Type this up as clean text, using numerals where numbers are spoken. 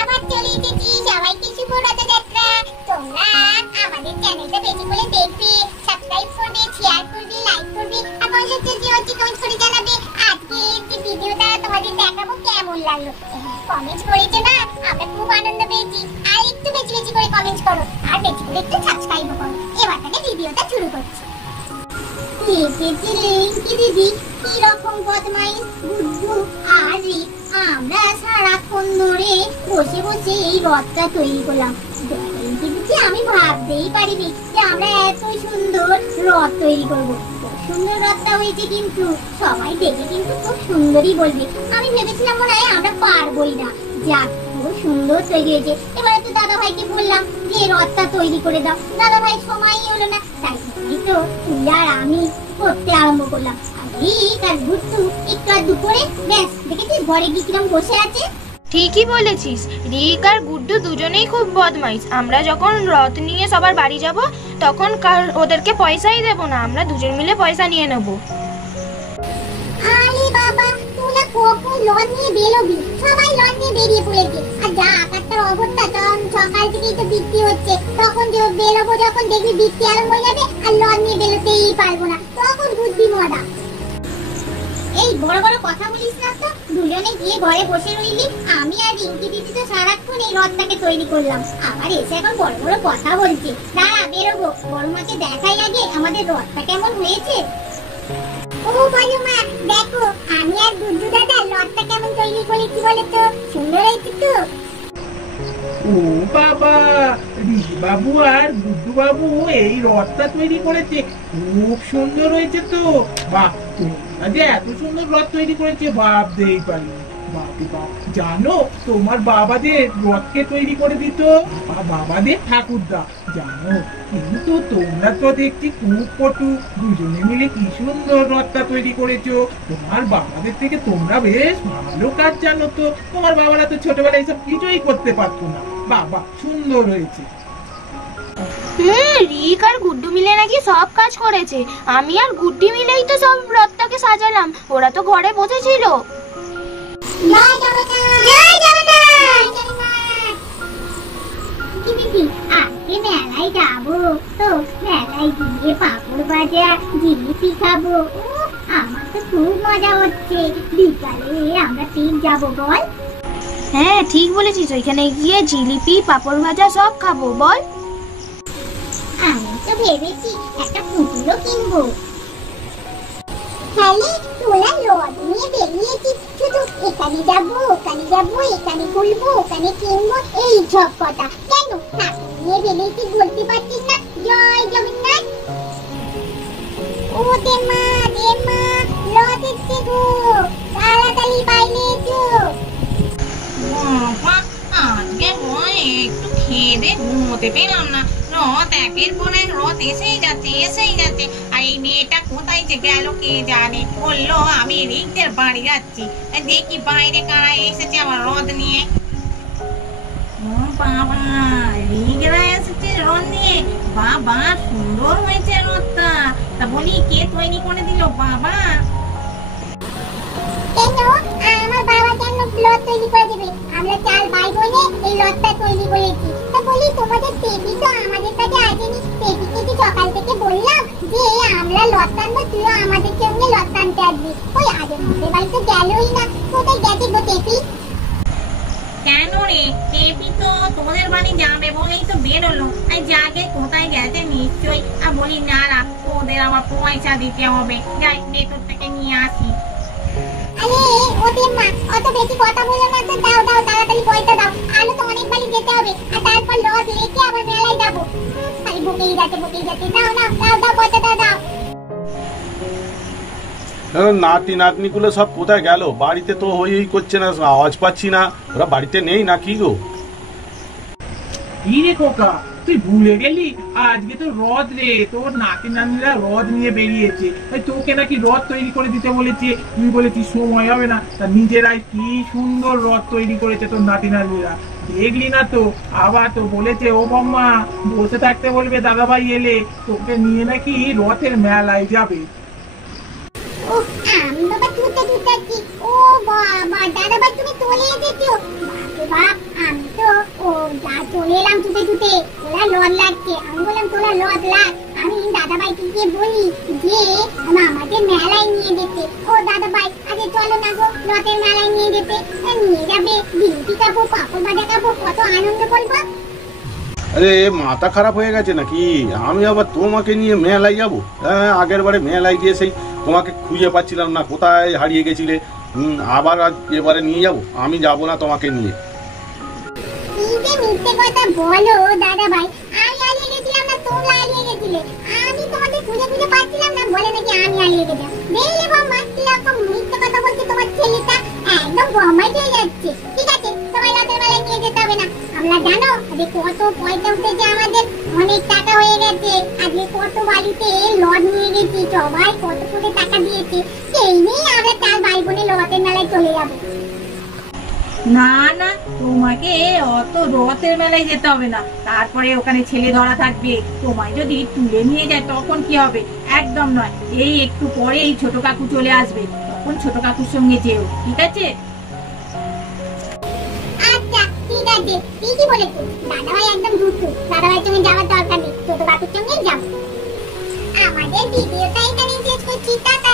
আবার চলে এসেছি সবাইকে শুভ রথযাত্রা। তোমরা আমাদের চ্যানেলটা বেশি করে দেখবে, সাবস্ক্রাইব করবে, শেয়ার করবে, লাইক করবে আর কমেন্ট করে জানাবে আজকে যে ভিডিওটা তোমাদের দেখাবো কেমন লাগলো। কমেন্ট করেছো না, আমরা খুব আনন্দ পেয়েছি। আর একটু বেশি বেশি করে কমেন্ট করো আর বেশি করে একটু সাবস্ক্রাইব করো। এবার থেকে ভিডিওটা শুরু করছি। দিদি কিরকম বদমাইশ বুদ্ধু আর আমরা সারাক্ষণ ধরে বসে বসে এই রথটা তৈরি করলাম। আমি ভাবতেই পারিনি যে আমরা এত সুন্দর রথ তৈরি করবো। সুন্দর রথটা হয়েছে, কিন্তু সবাই দেখে কিন্তু খুব সুন্দরই বলবে। আমি ভেবেছিলাম মনে হয় আমরা পারবোই না। যাক, খুব সুন্দর তৈরি হয়েছে। এবারে তো দাদা ভাইকে বললাম যে রথটা তৈরি করে দাও। দাদা ভাই সময়ই হলো না, তাই তো তুই আর আমি করতে আরম্ভ করলাম। একটু করে ব্যাস দেখেছিস ঘরে গিয়ে কিরম বসে আছে। ঠিকই বলেছিস, রিক আর গুড্ডু দুজনেই খুব বদমাইশ। আমরা যখন রথ নিয়ে সবার বাড়ি যাব তখন ওদেরকে পয়সাই দেব না, আমরা দুজন মিলে পয়সা নিয়ে নেব। আরে বাবা, তুই না কখন লন নিয়ে বেরোবি? সবাই লন নিয়ে বেরিয়ে পড়েছে। আর যা আকাশটার অবস্থা, তখন সকাল থেকেই তো বৃষ্টি হচ্ছে। তখন যে বেরোবো যখন দেখবি বৃষ্টি আরম্ভ হয়ে যাবে আর লন নিয়ে বেরোতেই পারবো না, তখন বুঝবি মজা। এই বড় বড় কথা বলিস না তো, দুজনে গিয়ে ঘরে বসে রইলি। আমি আর রিঙ্কি দিদি তো সারাক্ষণ এই রথটাকে তৈরি করলাম, আবার এসে এখন বড় বড় কথা বলছে। দাঁড়া, বেরোবো, বড় মাকে দেখাই আগে আমাদের রথটা কেমন হয়েছে। ও বড় মা, দেখো আমি আর দুধু দাদা রথটা কেমন তৈরি করেছি বলে তো, সুন্দর হয়েছে তো? ও বাবা, রিকি বাবু আর গুড্ডু বাবু এই রথটা তৈরি করেছে, খুব সুন্দর হয়েছে তো। বাহ, যে এত সুন্দর রথ তৈরি করেছে ভাবতেই পারি। জানো, তোমার বাবা যে রথকে তৈরি করে দিত, বাবাদের ঠাকুরদা, জানো। কিন্তু তোমরা তো দেখছি খুব পটু, দুজনে মিলে কি সুন্দর রথটা তৈরি করেছো। তোমার বাবাদের থেকে তোমরা বেশ ভালো কাজ জানো তো। তোমার বাবারা তো ছোটবেলায় এসব কিছুই করতে পারতো না। বাবা, সুন্দর হয়েছে। রিক আর গুড্ডু মিলে নাকি সব কাজ করেছে। আমি আর গুড্ডি মিলেই তো সব রথটাকে সাজালাম, ওরা তো ঘরে বসেছিল। মেলায় যাবো তো, মেলায় গিয়ে পাপড় ভাজা জিলিপি খাবো। আমার তো খুব মজা হচ্ছে। বিকালে আমরা ঠিক যাবো, বল? হ্যাঁ ঠিক বলেছিস, ওইখানে গিয়ে জিলিপি পাপড় ভাজা সব খাবো, বল? আমি তো ভেবেছি একটা পুতুলও কিনবো। তাহলে তোরা রথ নিয়ে বেরিয়েছিস, শুধু এখানে যাবো ওখানে যাবো, এখানে ঘুরবো ওখানে কিনবো, এই সব কথা। কেন নিয়ে বেরিয়েছি বলতে পারছিস না? জয় জগন্নাথ। ও দে মা রথ এসছে গো, তাড়াতাড়ি বাইরে এসো। আজকে একটু খেয়ে দে ঘুমোতে পেলাম না। রথ একের পর এক রথ এসেই যাচ্ছে। আর এই মেয়েটা কোথায় যে গেল কে জানে। বললো আমি রিকদের বাড়ি যাচ্ছি, দেখি বাইরে কারা এসেছে আমার রথ নিয়ে। ও বাবা, রিকরা এসেছে রথ নিয়ে। বাবা, সুন্দর হয়েছে রথটা। তা বলি, কে তৈরি করে দিল বাবা? আমার বাবা কেন রথ তৈরি করে দেবে? আমরা 4 ভাই বোনে এই রথটা তৈরি করেছি। তা বলি, তোমাদের টেপি তো আমাদের কাছে আসেনি। টেপিকে যে সকাল থেকে বললাম যে আমরা রথ টানবো, তুইও আমাদের সঙ্গে রথ টানতে আসবি। ওই আজের মধ্যে বাড়ি তো গেলই না। কোথায় গেছে গো টেপি? কেন রে, টেপি তো তোদের বাড়ি যাবে বলেই তো বেরোলো। যাকে কোথায় গেছে নিশ্চয়ই। আর বলি না, ওদের আমার পয়সা দিতে হবে, যাই ভেতর থেকে নিয়ে আসি। আরে ওদের মা, অত বেশি কথা বলো না তো। দাও তাড়াতাড়ি পয়সা দাও। আলো তো অনেক বাড়ি যেতে হবে, আর তারপর রথ লেকে আবার মেলায় যাবো। খালি বকেই যাচ্ছে। দাও পয়সাটা দাও। নাতি নাতনি গুলো সব কোথায় গেল? বাড়িতে তো হই করছে না, আওয়াজ পাচ্ছি না। ওরা বাড়িতে নেই না কি গো? কি রে খোকা, তুই ভুলে গেলি আজকে তো রথ রে। তোর নাতি নাতনিরা রথ নিয়ে বেরিয়েছে, তোকে নাকি রথ তৈরি করে দিতে বলেছে। তুই বলেছিস সময় হবে না, তা নিজেরাই কি সুন্দর রথ তৈরি করেছে তোর নাতি নাতনিরা। দেখলি না তো? আবার তো বলেছে ও বম্মা বসে থাকতে বলবে, দাদা ভাই এলে তোকে নিয়ে নাকি রথের মেলায় যাবে। আমি বাবা ছুটে ও বাবা দাদা ভাই তুমি চলে এসেছো। বাপরে বাপ, আমি তো যা চলে এলাম ছুটে ছুটে, তোলা লদ লাগছে। আমি বললাম তোলা লদ লাগ, আমি দাদা ভাইকে গিয়ে বলি যে আমাদের মেলায় নিয়ে যেতে। ও দাদা ভাই আগে চলো না গো, রথের মেলায় নিয়ে যেতে। নিয়ে যাবে, বিউটি খাবো, পাপড় ভাজা খাবো, কত আনন্দ করবো। আরে মাথা খারাপ হয়ে গেছে নাকি? আমি আবার তোমাকে নিয়ে মেলায় যাবো? হ্যাঁ, আগের বারে মেলায় গিয়ে সেই তোমাকে খুঁজে পাচ্ছিলাম না, কোথায় হারিয়ে গেছিলে। আবার এবারে নিয়ে যাবো? আমি যাবো না তোমাকে নিয়ে। কি যে মিথ্যে কথা বলো দাদা ভাই, আমি হারিয়ে গেছিলাম না তোমরা হারিয়ে গেছিলে? আমি তোমাকে খুঁজে খুঁজে পাচ্ছিলাম না বলে নাকি আমি হারিয়ে গেছিলাম? দেখলে বম্মা কিরকম মিথ্যে কথা বলছে তোমার ছেলেটা, একদম বম্মাই হয়ে যাচ্ছে। ঠিক আছে, তোমার রাতের বেলায় নিয়ে যেতে হবে না। আমরা জানো আজকে কত পয়সা উঠেছে, আমাদের অনেক টাকা হয়ে গেছে। আজকে কত বাড়িতে লড নিয়ে গেছি, সবাই কত করে টাকা দিয়েছে। সেই নিয়েই আমরা 4 ভাই বোনে রথের মেলায় চলে যাবো। না না, তোমাকে অত রথের মেলায় যেতে হবে না। তারপরে ওখানে ছেলে ধরা থাকবে, তোমায় যদি তুলে নিয়ে যায় তখন কি হবে? একদম নয়, এই একটু পরে এই ছোট কাকু চলে আসবে, তখন ছোট কাকুর সঙ্গে যেও, ঠিক আছে? আচ্ছা ঠিক আছে, ঠিকই বলেছো। দাদা ভাই একদম দুষ্টু, দাদা ভাই তুমি যাওয়ার দরকার নেই, ছোট কাকুর সঙ্গেই যাও। আমাদের ভিডিওটা এখানেই শেষ করছি, টাটা।